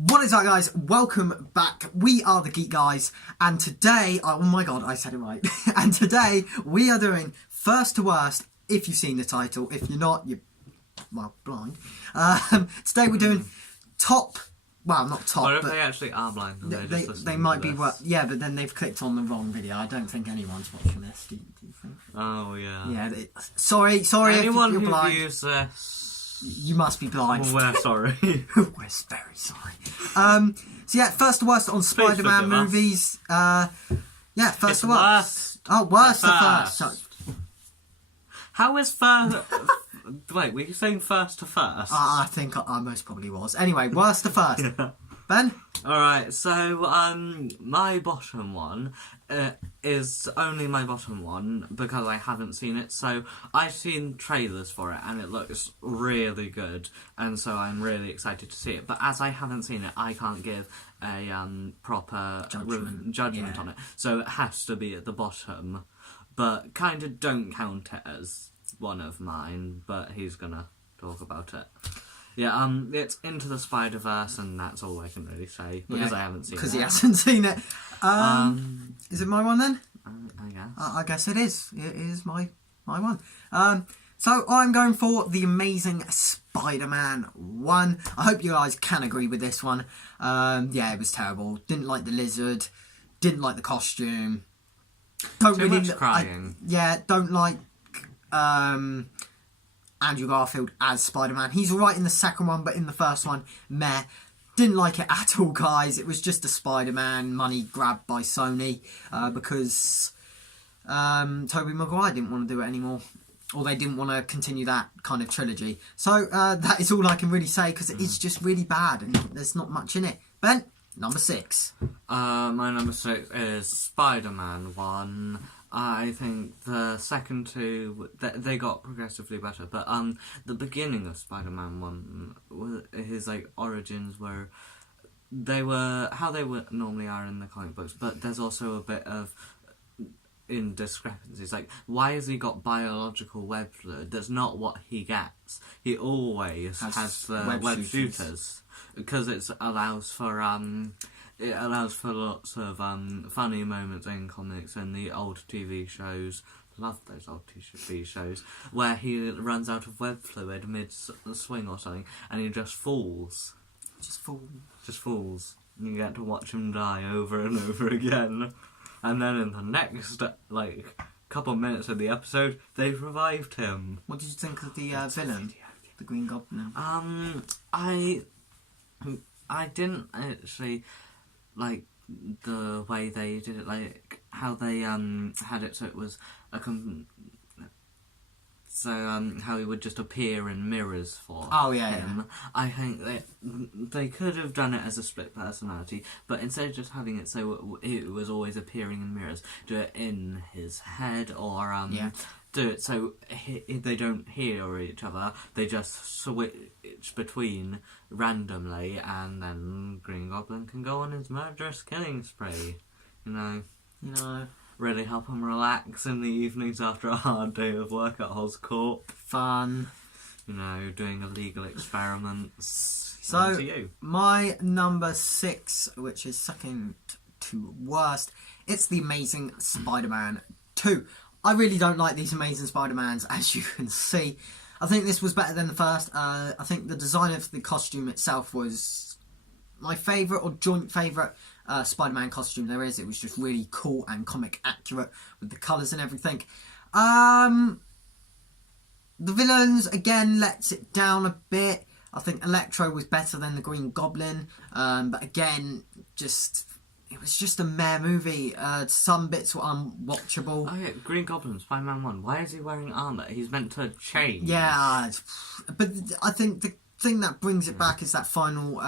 What is up, guys? Welcome back. We are the Geek Guys, and today, oh my god, I said it right. And today we are doing first to worst. If you've seen the title, if you're not, you're blind. Today we're doing top. Well, not top. Or if but they actually are blind, and they might be. Yeah, but then they've clicked on the wrong video. I don't think anyone's watching this. Do you think? Oh yeah. Yeah. Sorry. Anyone if you're who blind. views this. You must be blind. Well, we're sorry. We're very sorry. So yeah, first to worst on Spider-Man movies. Yeah, first to worst. Oh, worst to first. So, how is first? Wait, were you saying first to first? I think I most probably was. Anyway, worst to first. Yeah. Ben? Alright, so, my bottom one is only my bottom one because I haven't seen it. So, I've seen trailers for it and it looks really good. And so I'm really excited to see it. But as I haven't seen it, I can't give a proper judgment on it. So it has to be at the bottom. But kind of don't count it as one of mine. But he's gonna talk about it. Yeah, it's Into the Spider-Verse, and that's all I can really say, because I haven't seen it. Because he hasn't seen it. Is it my one, then? I guess. I guess it is. It is my one. So I'm going for The Amazing Spider-Man 1. I hope you guys can agree with this one. Yeah, it was terrible. Didn't like the lizard. Didn't like the costume. Too much crying. Don't like... Andrew Garfield as Spider-Man. He's alright in the second one, but in the first one, meh. Didn't like it at all, guys. It was just a Spider-Man money grab by Sony because Tobey Maguire didn't want to do it anymore. Or they didn't want to continue that kind of trilogy. So that is all I can really say because it is just really bad and there's not much in it. Ben, number 6. My number 6 is Spider-Man 1. I think the second two, they got progressively better, but the beginning of Spider-Man 1, his origins were how they normally are in the comic books, but there's also a bit of indiscrepancies. Like, why has he got biological web fluid? That's not what he gets. He always has the web shooters because it allows for lots of funny moments in comics and the old TV shows. Love those old TV shows where he runs out of web fluid mid-swing or something and he just falls. Just falls. And you get to watch him die over and over again. And then in the next, couple of minutes of the episode, they've revived him. What did you think of the villain? The Green Goblin? I didn't actually like the way they did it, like how they had it so it was how he would just appear in mirrors for him. Yeah. I think they could have done it as a split personality, but instead of just having it so it was always appearing in mirrors, do it in his head or do it so they don't hear each other. They just switch between randomly, and then Green Goblin can go on his murderous killing spree. You know, really help him relax in the evenings after a hard day of work at Oscorp. Fun. Doing illegal experiments. So, my number 6, which is second to worst, it's The Amazing Spider-Man 2. I really don't like these Amazing Spider-Mans, as you can see. I think this was better than the first. I think the design of the costume itself was my favourite, or joint favourite, Spider-Man costume there is. It was just really cool and comic accurate with the colours and everything. The villains, again, lets it down a bit. I think Electro was better than the Green Goblin. But again, it was just a meh movie. Some bits were unwatchable. Oh yeah, Green Goblin, Spider-Man 1. Why is he wearing armour? He's meant to change. Yeah, but I think the thing that brings it back is that final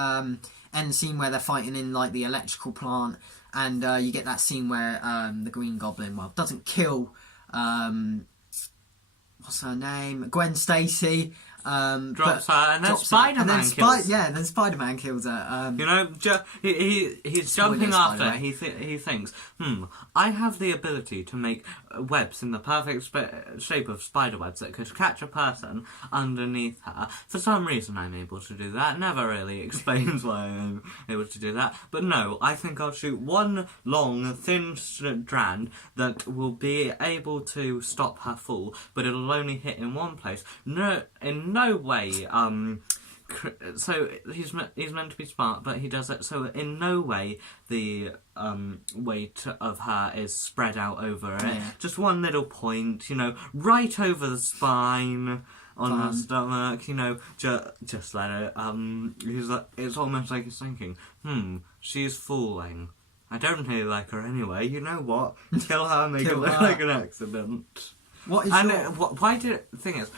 end scene where they're fighting in the electrical plant, and you get that scene where the Green Goblin, doesn't kill what's her name? Gwen Stacy. Drops her, and then drops her, Spider-Man and then kills. Yeah, then Spider-Man kills her. You know, he's jumping after her. He thinks, I have the ability to make webs in the perfect shape of spider webs that could catch a person underneath her. For some reason, I'm able to do that. Never really explains why I'm able to do that. But no, I think I'll shoot one long, thin strand that will be able to stop her fall, but it'll only hit in one place. No, in no way, so he's meant to be smart, but he does it so in no way the weight of her is spread out over it. Yeah. Just one little point, you know, right over the spine on her stomach. You know, just let it. He's like, it's almost like he's thinking, she's falling. I don't really like her anyway. You know what? Kill her, make it look like an accident. What is why did thing is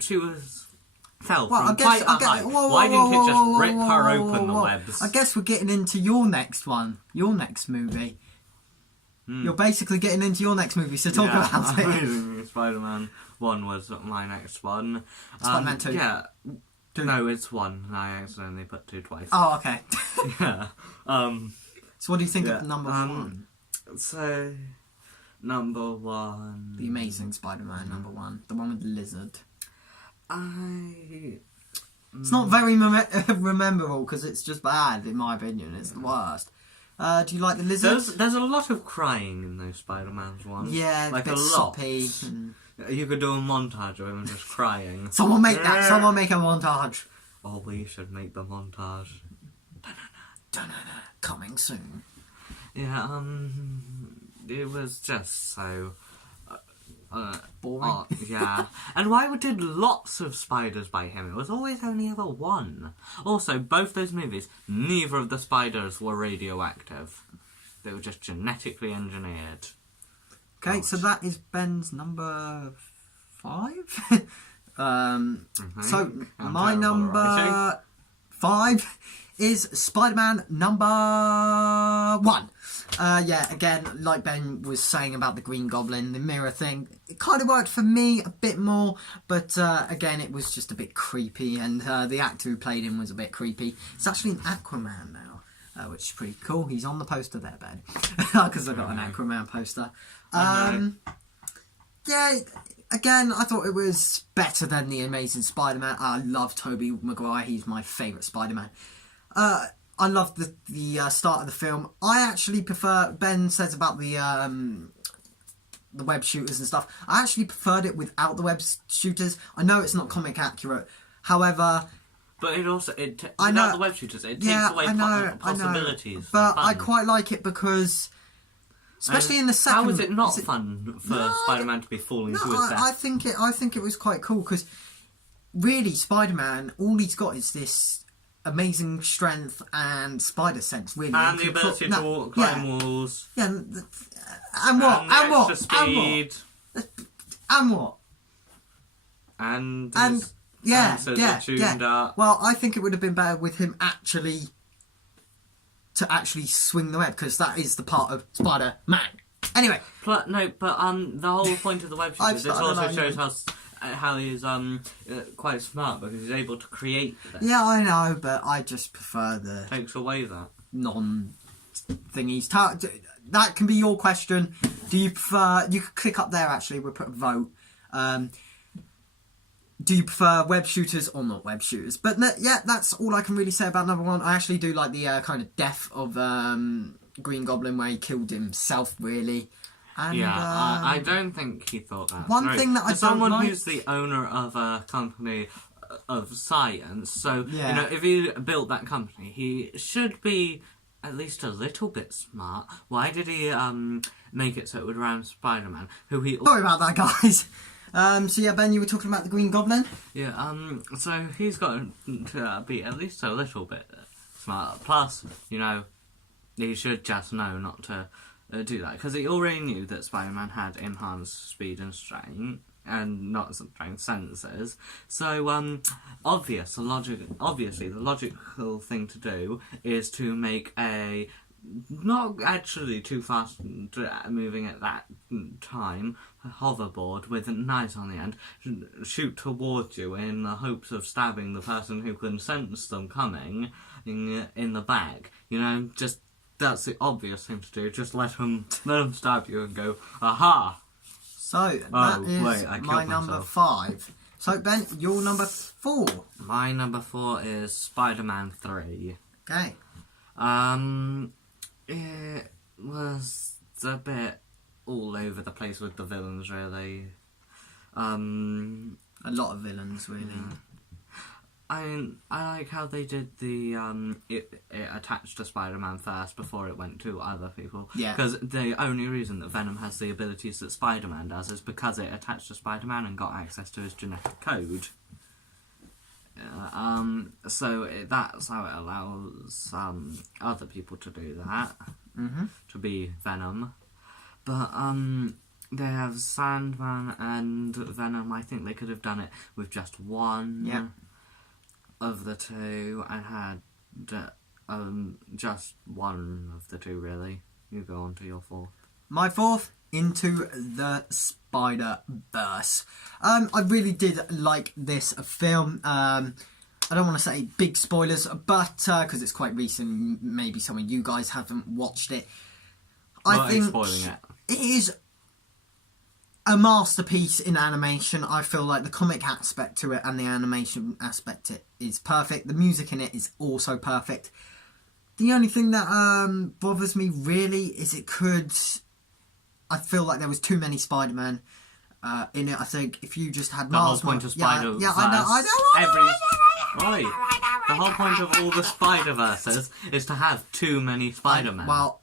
she was fell Well, from quite a height. Why didn't it just rip her open the webs? I guess we're getting into your next one, your next movie. You're basically getting into your next movie, so talk about it. Amazing Spider-Man 1 was my next one. Spider-Man 2? Yeah. 2. No, it's 1. I accidentally put 2 twice. Oh, okay. Yeah. So what do you think of number 1? So, number 1... The Amazing Spider-Man, number 1. The one with the lizard. It's not very rememberable because it's just bad, in my opinion. It's the worst. Do you like the lizard? There's a lot of crying in those Spider-Man's ones. Yeah, like a bit lot. soppy. You could do a montage of him just crying. Someone make that. Someone make a montage. Oh, we should make the montage. Coming soon. Yeah, it was just so... boring. Yeah. And why did lots of spiders bite him? It was always only ever one. Also, both those movies, neither of the spiders were radioactive. They were just genetically engineered. Okay, so that is Ben's number 5. So my terrible number at 5 is Spider-Man number 1. Yeah, again, like Ben was saying about the Green Goblin, the mirror thing, it kind of worked for me a bit more, but again, it was just a bit creepy, and the actor who played him was a bit creepy. It's actually an Aquaman now, which is pretty cool. He's on the poster there, Ben, because I've got an Aquaman poster. Yeah, again, I thought it was better than The Amazing Spider-Man. I love Tobey Maguire. He's my favourite Spider-Man. I love the start of the film. I actually prefer... Ben says about the web shooters and stuff. I actually preferred it without the web shooters. I know it's not comic accurate. However... But it also... without the web shooters, it takes away possibilities. But I quite like it because... Especially in the second... How is it not fun for Spider-Man to be falling to his death? I think it was quite cool because really Spider-Man, all he's got is this amazing strength and spider sense, really. And the ability to climb walls. Yeah, and what? And extra speed. And what? And yeah. tuned up. Well, I think it would have been better with him actually swing the web, because that is the part of Spider-Man. Anyway. But the whole point of the web shooters, it also shows how he's quite smart, because he's able to create this. Yeah, I know, but I just prefer the... Takes away that. Non-thingies. That can be your question. Do you prefer... You could click up there, actually. We'll put a vote. Do you prefer web shooters or not web shooters? But yeah, that's all I can really say about number 1. I actually do like the kind of death of Green Goblin, where he killed himself, really. And, yeah, I don't think he thought that. One thing that I don't someone like... who's the owner of a company of science, so, yeah. you know, if he built that company, he should be at least a little bit smart. Why did he make it so it would ram Spider-Man, who he... Sorry about that, guys. So yeah, Ben, you were talking about the Green Goblin? Yeah, so he's got to be at least a little bit smart. Plus, you know, he should just know not to do that, because he already knew that Spider-Man had enhanced speed and strength, and not strength, senses. So, obviously, the logical thing to do is to make a not actually too fast moving at that time, hoverboard with a knife on the end, shoot towards you in the hopes of stabbing the person who can sense them coming in the back. You know, just that's the obvious thing to do. Just let them stab you and go, aha! So, that is wait, I my killed number myself. 5. So, Ben, your number 4. My number 4 is Spider-Man 3. Okay. It was a bit all over the place with the villains, really. A lot of villains, really. I like how they did the it attached to Spider-Man first before it went to other people. Yeah. Because the only reason that Venom has the abilities that Spider-Man does is because it attached to Spider-Man and got access to his genetic code. That's how it allows other people to do that, to be Venom. But they have Sandman and Venom. I think they could have done it with just one of the two and had just one of the two, really. You go on to your 4th. My 4th, Into the Spider-Verse. I really did like this film. I don't want to say big spoilers, but because it's quite recent, maybe some of you guys haven't watched it. I think spoiling it. it is a masterpiece in animation. I feel like the comic aspect to it and the animation aspect to it is perfect. The music in it is also perfect. The only thing that bothers me really is I feel like there was too many Spider-Man in it. I think if you just had The whole Miles point of Spider-Verse. Yeah, I know. The whole point of all the Spider-Verses is to have too many Spider-Men. Well,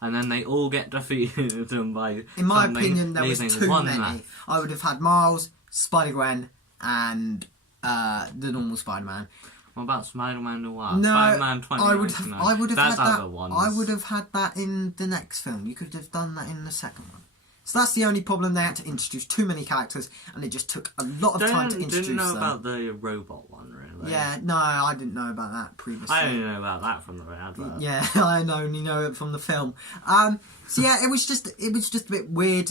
and then they all get defeated by in my something, opinion, there was leaving too one many. left. I would have had Miles, Spider-Gwen, and the normal Spider-Man. What about Spider-Man Noir? No, Spider-Man I would 2099. have That's had that. other ones. I would have had that in the next film. You could have done that in the second one. So that's the only problem. They had to introduce too many characters, and it just took a lot of time to introduce Didn't know them. about the robot one, really. Yeah, no, I didn't know about that previously. I only know about that from the advert. Yeah, I only know it from the film. So yeah, it was just a bit weird.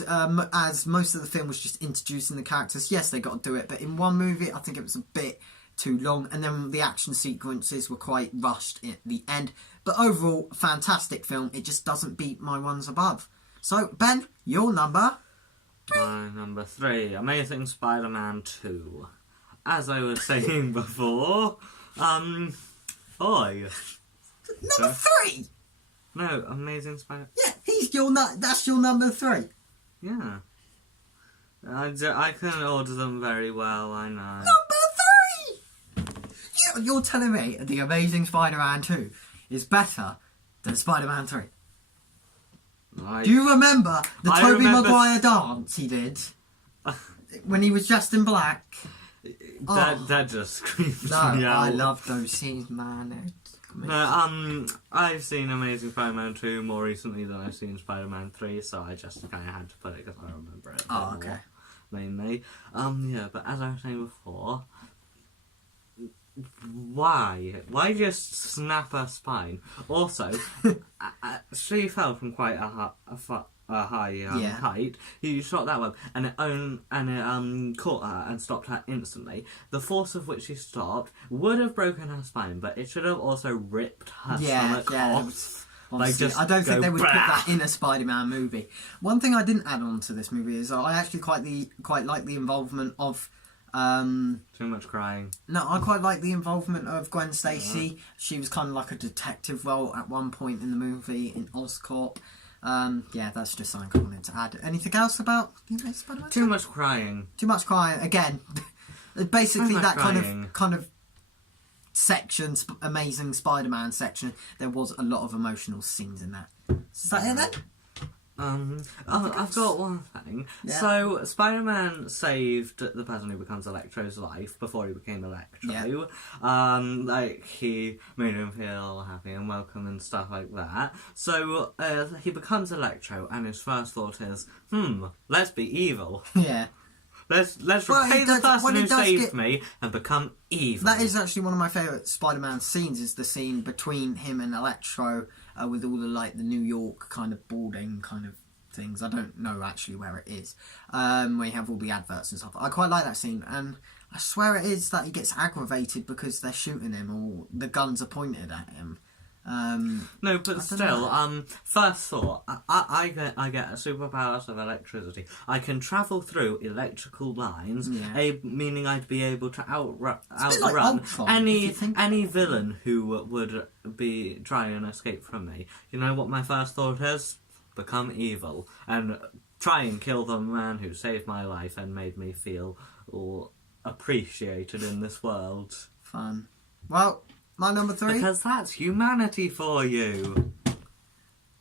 As most of the film was just introducing the characters. Yes, they got to do it, but in one movie, I think it was a bit too long, and then the action sequences were quite rushed at the end. But overall, fantastic film. It just doesn't beat my ones above. So Ben, your number. My number 3, Amazing Spider-Man 2. As I was saying before, Number 3. No, Amazing Spider. Yeah, that's your number 3. Yeah. I can order them very well, I know. Number 3. You're telling me the Amazing Spider-Man 2 is better than Spider-Man 3? Do you remember the Tobey Maguire dance he did when he was dressed in black? That just screams No, me out. I love those scenes, man. No, I've seen Amazing Spider-Man 2 more recently than I've seen Spider-Man 3, so I just kind of had to put it because I remember it. Oh, okay. Mainly. Yeah, but as I was saying before, why? Why just snap her spine? Also, she fell from quite a high height. He shot that web, and it caught her and stopped her instantly. The force of which she stopped would have broken her spine, but it should have also ripped her stomach off. Honestly, I don't think they would put that in a Spider-Man movie. One thing I didn't add on to this movie is I actually quite like the involvement of. Too much crying. No, I quite like the involvement of Gwen Stacy. Yeah. She was kind of like a detective role at one point in the movie in Oscorp. Yeah, that's just something I wanted to add. Anything else about Spider-Man? Too much crying. Too much crying. Again, basically that crying. kind of section, Amazing Spider-Man section. There was a lot of emotional scenes in that. Is that it then? I've got one thing. Yeah. So, Spider-Man saved the person who becomes Electro's life before he became Electro. Yeah. He made him feel happy and welcome and stuff like that. So, he becomes Electro, and his first thought is, let's be evil. Yeah. Let's Well, repay it the does- when person it who does saved get- me and become evil. That is actually one of my favourite Spider-Man scenes, is the scene between him and Electro with all the, like, the New York kind of boarding kind of things. I don't know actually where it is, where you have all the adverts and stuff. I quite like that scene, and I swear it is that he gets aggravated because they're shooting him or the guns are pointed at him. No, but don't still, know. first thought, I get a superpowers of electricity. I can travel through electrical lines, Yeah. meaning I'd be able to bit like outrun Ultron, if you think any villain who would be trying to escape from me. You know what my first thought is? Become evil and try and kill the man who saved my life and made me feel all appreciated in this world. Fun. Well, my number 3. Because that's humanity for you.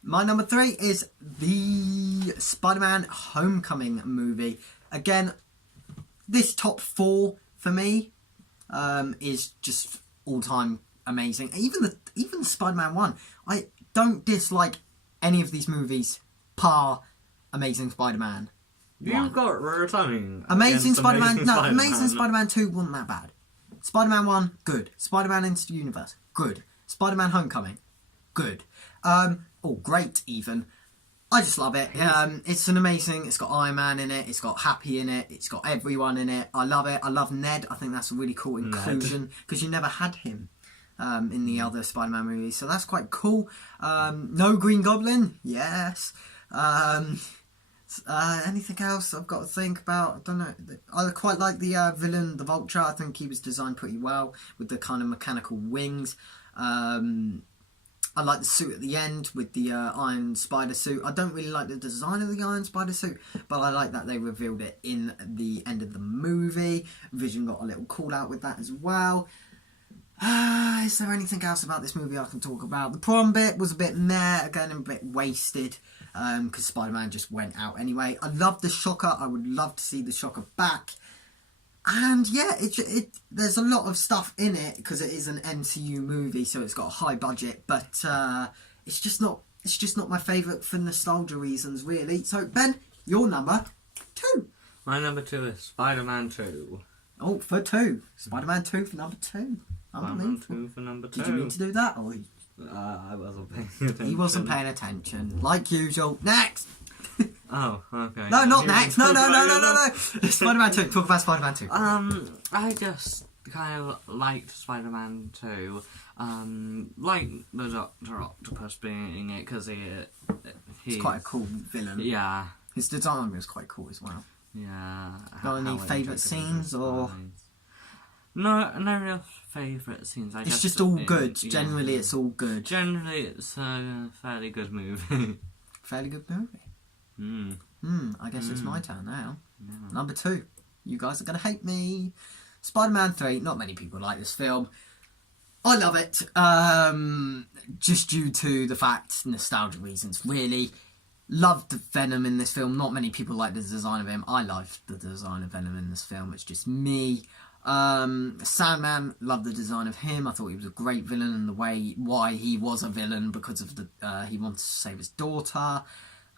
My number 3 is the Spider-Man Homecoming movie. Again, this top 4 for me is just all-time amazing. Even Spider-Man 1. I don't dislike any of these movies par Amazing Spider-Man 1. You've got returning. Amazing against Spider-Man... Amazing No, Spider-Man. Amazing Spider-Man 2 wasn't that bad. Spider-Man 1, good. Spider-Man Into the Universe, good. Spider-Man Homecoming, good. Great even. I just love it. It's an amazing... It's got Iron Man in it, it's got Happy in it, it's got everyone in it. I love it. I love Ned. I think that's a really cool inclusion, because you never had him in the other Spider-Man movies, so that's quite cool. No Green Goblin, yes. Anything else I've got to think about? I don't know. I quite like the villain, the Vulture. I think he was designed pretty well with the kind of mechanical wings. I like the suit at the end with the Iron Spider suit. I don't really like the design of the Iron Spider suit, but I like that they revealed it in the end of the movie. Vision got a little call out with that as well. Is there anything else about this movie I can talk about? The prom bit was a bit meh, again a bit wasted, because Spider-Man just went out anyway. I love the Shocker. I would love to see the Shocker back. And yeah, there's a lot of stuff in it because it is an MCU movie, so it's got a high budget. But it's just not my favourite for nostalgia reasons, really. So Ben, your number 2. My number 2 is Spider-Man 2. Oh, for 2. Spider-Man 2 for number 2. Spider-Man 2 for number 2. Did you mean to do that, or I wasn't paying attention. he wasn't paying attention, like usual? Next. Oh, okay. No, not next. No. Spider-Man 2. Talk about Spider-Man 2. I just kind of liked Spider-Man 2. Like the Dr. Octopus being it, because he's quite a cool villain. Yeah. His design was quite cool as well. Yeah. Got any How favourite scenes, or...? No real favourite scenes. It's just all good. Generally, it's all good. Generally, it's a fairly good movie. Fairly good movie. I guess it's my turn now. Yeah. Number 2. You guys are going to hate me. Spider-Man 3. Not many people like this film. I love it. Just due to the fact, nostalgia reasons, really. Loved the Venom in this film. Not many people like the design of him. I loved the design of Venom in this film. It's just me. Sandman, loved the design of him. I thought he was a great villain, and the way why he was a villain because of the he wanted to save his daughter,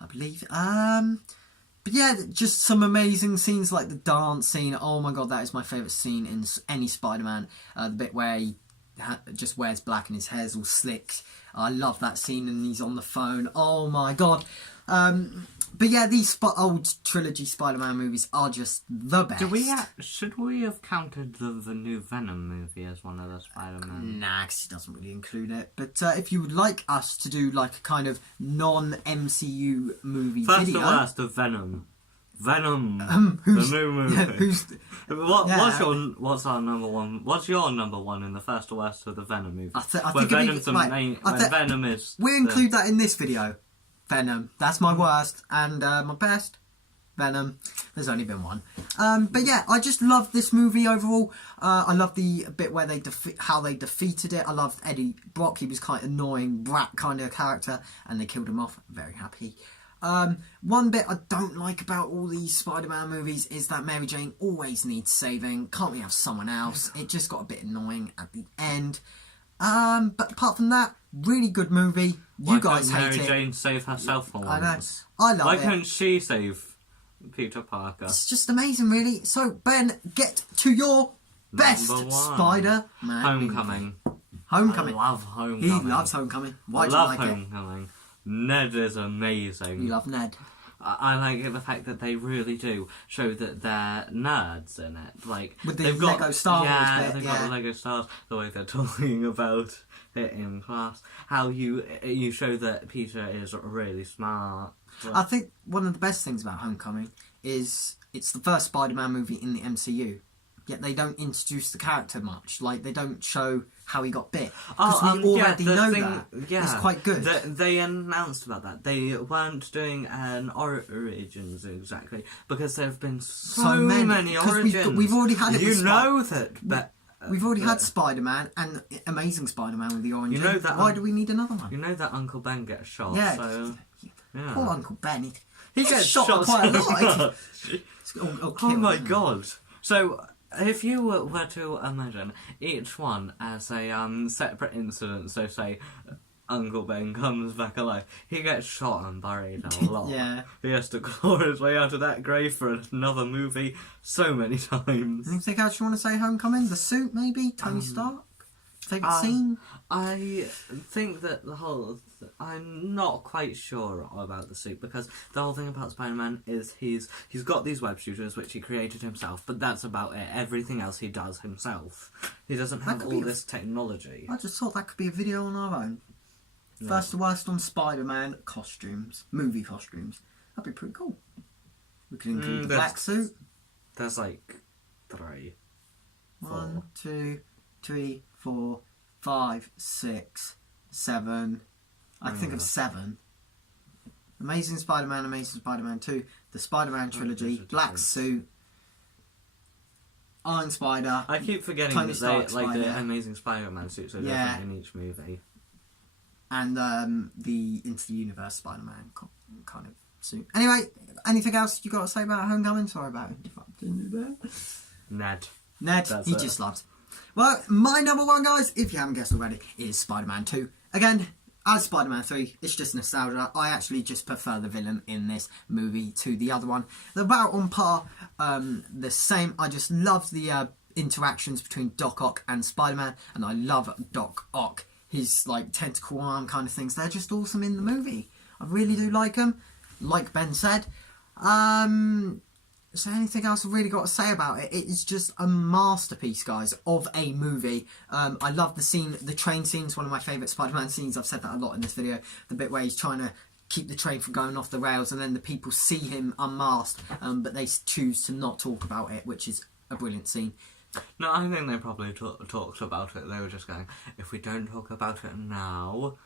I believe. But yeah, just some amazing scenes like the dance scene. Oh my god, that is my favourite scene in any Spider-Man. The bit where he just wears black and his hair's all slicked. I love that scene, and he's on the phone. Oh my god. But yeah, these old trilogy Spider-Man movies are just the best. Should we have counted the new Venom movie as one of the Spider-Man? Nah, 'cause he doesn't really include it. But if you would like us to do like a kind of non-MCU movie First video... and last of Venom. Venom, the who's- new movie. Yeah, who's... What's our number one? What's your number one in the first or worst of the Venom movie? I think When it'd be- Venom's the right, main. I When thi- Venom is. We'll include that in this video. Venom. That's my worst. And my best, Venom. There's only been one. But yeah, I just love this movie overall. I love the bit where how they defeated it. I loved Eddie Brock. He was quite annoying, brat kind of character. And they killed him off. Very happy. One bit I don't like about all these Spider-Man movies is that Mary Jane always needs saving. Can't we have someone else? It just got a bit annoying at the end. But apart from that, really good movie. You guys hate Mary it. Jane save herself for once? I know. I love Why it. couldn't she save Peter Parker. It's just amazing, really. So, Ben, get to your best Number 1. Spider-Man Homecoming. movie. Homecoming. I love Homecoming. He loves Homecoming. Why I do you love like it? Homecoming. Ned is amazing. You love Ned. I like the fact that they really do show that they're nerds in it. Like With the they've got, Lego Star Wars yeah, bit, they've yeah. got the Lego Stars. The way they're talking about it in class, how you show that Peter is really smart. I think one of the best things about Homecoming is it's the first Spider-Man movie in the MCU. Yet they don't introduce the character much. Like, they don't show how he got bit. Because we already know that. Yeah, it's quite good. They announced about that. They weren't doing an origins exactly because there have been so many 'Cause origins. we've already had it You with know that, but we've already had Spider-Man and Amazing Spider-Man with the orange. You know that, Why do we need another one? You know that Uncle Ben gets shot. Yeah. So, yeah. Poor Uncle Ben. He gets shot shot quite a so lot. much. Or Oh killed, my isn't it? god! So, if you were to imagine each one as a separate incident, so say Uncle Ben comes back alive, he gets shot and buried a lot. Yeah. He has to claw his way out of that grave for another movie so many times. Anything else you want to say, Homecoming? The suit, maybe? Tony Stark? Favourite scene? I think that I'm not quite sure about the suit because the whole thing about Spider-Man is he's got these web shooters which he created himself, but that's about it. Everything else he does himself. He doesn't have all this technology. I just thought that could be a video on our own. Yeah. First to worst on Spider-Man costumes. Movie costumes. That'd be pretty cool. We could include the black suit. There's like 3. 1, 2, 3, 4, 5, 6, 7. I think of 7. Amazing Spider-Man 2, the Spider-Man trilogy, black suit, Iron Spider. I keep forgetting Tony that Stark they, like Spider. the Amazing Spider-Man suits are Yeah. different in each movie. And the Into the Universe Spider-Man kind of suit. Anyway, anything else you got to say about Homecoming? Sorry about it. Ned. Ned, That's he it. just loves. Well, my number 1, guys, if you haven't guessed already, is Spider-Man 2. Again, as Spider-Man 3, it's just nostalgia. I actually just prefer the villain in this movie to the other one. They're about on par, the same. I just love the interactions between Doc Ock and Spider-Man, and I love Doc Ock. His, like, tentacle arm kind of things. They're just awesome in the movie. I really do like them, like Ben said. So anything else I've really got to say about it? It is just a masterpiece, guys, of a movie. I love the scene, the train scene's one of my favourite Spider-Man scenes. I've said that a lot in this video. The bit where he's trying to keep the train from going off the rails and then the people see him unmasked, but they choose to not talk about it, which is a brilliant scene. No, I think they probably talked about it. They were just going, if we don't talk about it now,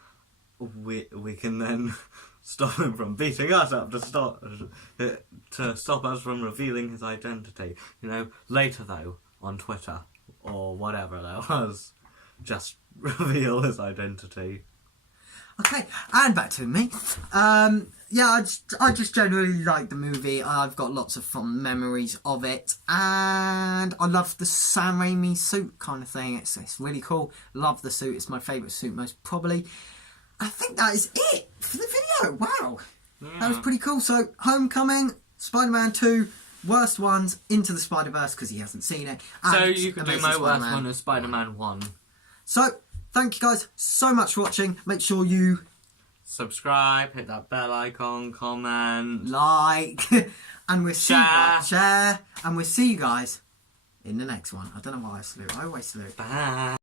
we can then stop him from beating us up to stop us from revealing his identity. You know, later though, on Twitter or whatever there was, just reveal his identity. Okay, and back to me. Yeah, I just generally like the movie. I've got lots of fond memories of it, and I love the Sam Raimi suit kind of thing. It's really cool. Love the suit. It's my favourite suit, most probably. I think that is it for the video. Wow, that was pretty cool. So, Homecoming, Spider-Man 2, worst ones, Into the Spider-Verse because he hasn't seen it. So and you can do Amazing my worst Spider-Man. one as Spider-Man 1. So, thank you guys so much for watching. Make sure you Subscribe, hit that bell icon, comment. like, and we'll see share, and we'll see you guys in the next one. I don't know why I salute. I always salute. Bye.